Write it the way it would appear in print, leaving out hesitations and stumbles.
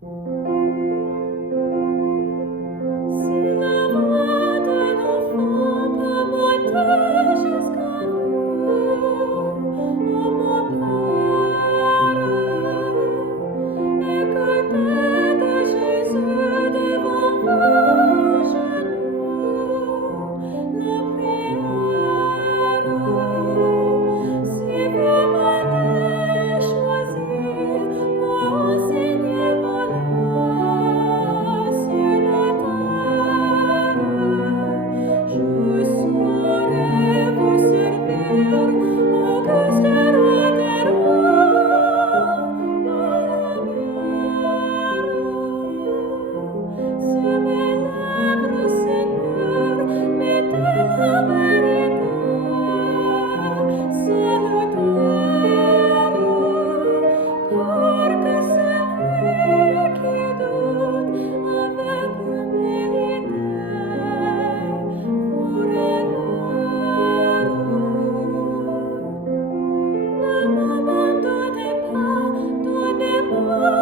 Si la voix de l'enfant peut monter jusqu'à vous, ô mon Père, écoutez de Jésus devant vos genoux la prière. Si vous m'avez choisi pour enseigner vos sur la terre, je saurai vous servir, auguste roi des rois, par la lumière. Sur mes lèvres, Seigneur, mettez la vérité salutaire, pour que celui qui doute avec humilité vous révère. Ne m'abandonnez pas, donnez-moi